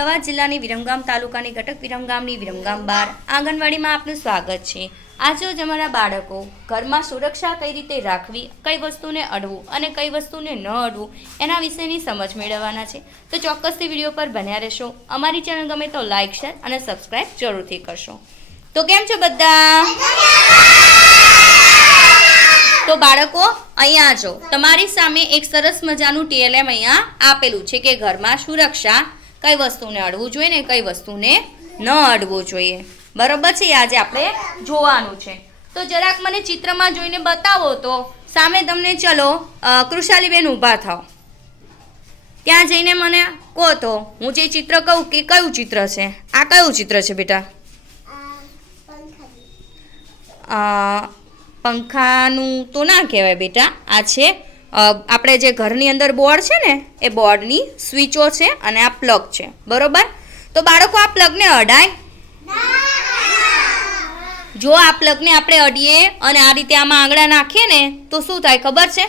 અમદાવાદ જિલ્લાની વિરમગામ તાલુકાની ઘટક વિરમગામની વિરમગામ બાર આંગણવાડીમાં આપનું સ્વાગત છે। આજે જ અમારા બાળકો ઘરમાં સુરક્ષા કઈ રીતે રાખવી, કઈ વસ્તુને અડવું અને કઈ વસ્તુને ન અડવું એના વિશેની સમજ મેળવવાના છે। તો ચોક્કસથી વિડીયો પર બન્યા રહેશો। અમારી ચેનલ ગમે તો લાઇક, શેર અને સબસ્ક્રાઇબ જરૂરથી કરશો। તો કેમ છો બધા? તો બાળકો અહીંયા જો તમારી સામે એક સરસ મજાનું TLM અહીંયા આપેલું છે કે ઘરમાં સુરક્ષા કઈ વસ્તુને અડવું જોઈએ ને કઈ વસ્તુને ન અડવું જોઈએ, બરોબર છે? આજે આપણે જોવાનું છે। તો જરાક મને ચિત્રમાં જોઈને બતાવો તો સામે તમને ચલો કૃષાલીબેન ઊભા થાઓ, ત્યાં જઈને મને કહો તો હું જે ચિત્ર કહું કે કયું ચિત્ર છે? આ કયું ચિત્ર છે બેટા? પંખાનું તો ના કહેવાય બેટા, આ છે આપણે જે ઘરની અંદર બોર્ડ છે ને એ બોર્ડની સ્વિચો છે અને આ પ્લગ છે, બરોબર? તો બાળકો આ પ્લગને અડાય? જો આ પ્લગને આપણે અડીએ અને આ રીતે આમાં આંગળા નાખીએ ને તો શું થાય ખબર છે?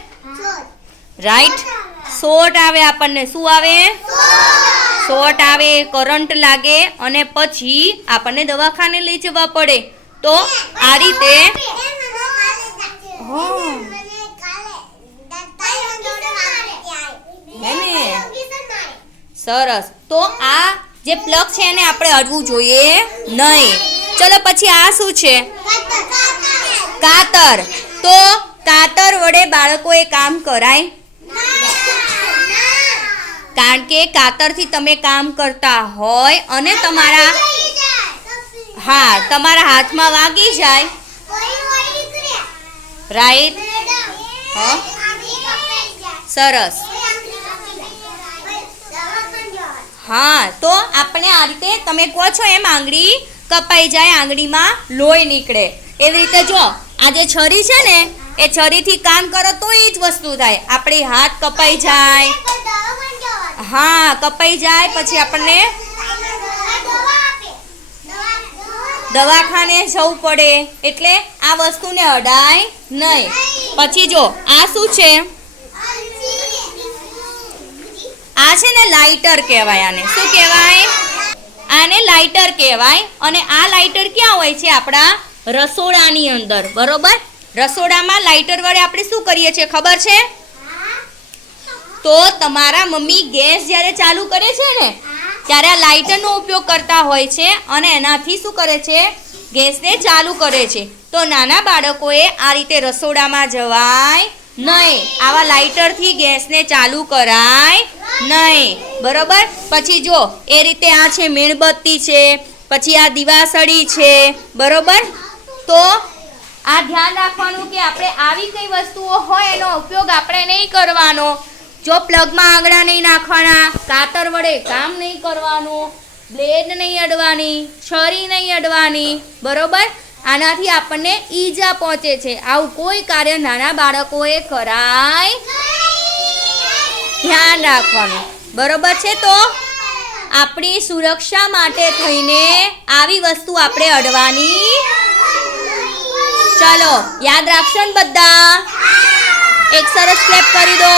રાઈટ, શોર્ટ આવે આપણને। શું આવે? શોર્ટ આવે, કરંટ લાગે અને પછી આપણને દવાખાને લઈ જવા પડે। તો આ રીતે સરસ। તો આ જે પ્લગ છે એને આપણે અડવું જોઈએ નહીં। ચલો પછી આ શું છે? કાતર। તો કાતર વડે બાળકોએ કામ કરાય? કારણ કે કાતરથી તમે કામ કરતા હોય અને તમારા હાથમાં વાગી જાય, રાઈટ? સરસ। તો આપણે આ રીતે તમે કહો છો એમ આંગળી કપાઈ જાય, આંગળીમાં લોહી નીકળે, એવી રીતે જો આ જે છરી છે ને એ છરીથી કામ કરો તો એ જ વસ્તુ થાય। આપણી હાથ કપાઈ જાય, કપાઈ જાય પછી આપણને દવાખાને જવું પડે, એટલે આ વસ્તુને અડાય નહીં। પછી જો આ શું છે? આ છે ને લાઇટર કહેવાય। આને શું કહેવાય? આને લાઇટર કહેવાય। અને આ લાઇટર ક્યાં હોય છે? આપણા રસોડાની અંદર, બરોબર? રસોડામાં લાઇટર વડે આપણે શું કરીએ છીએ ખબર છે? તો તમારા મમ્મી ગેસ જ્યારે ચાલુ કરે છે ને ત્યારે આ લાઇટરનો ઉપયોગ કરતા હોય છે અને એનાથી શું કરે છે? ગેસને ચાલુ કરે છે। તો નાના બાળકોએ આ રીતે રસોડામાં જવાય નહીં, આવા લાઇટરથી ગેસને ચાલુ કરાય નહીં, બરોબર? પછી જો એ રીતે આ છે મીણબત્તી છે, પછી આ દિવાસળી છે, બરોબર? તો આ ધ્યાન રાખવાનું કે આપણે આવી કઈ વસ્તુઓ હોય એનો ઉપયોગ આપણે નહીં કરવાનો। જો પ્લગમાં આંગળા નહીં નાખવાના, કાતર વડે કામ નહીં કરવાનું, બ્લેડ નહીં અડવાની, છરી નહીં અડવાની, બરોબર? આનાથી આપણને ઈજા પહોંચે છે। આવું કોઈ કાર્ય નાના બાળકોએ કરાય, ધ્યાન રાખવાનું, બરોબર છે? તો આપણી સુરક્ષા માટે થઈને આવી વસ્તુ આપણે અડવાની। ચલો યાદ રાખશો ને બધા? એક સરસ ક્લેપ કરી દો।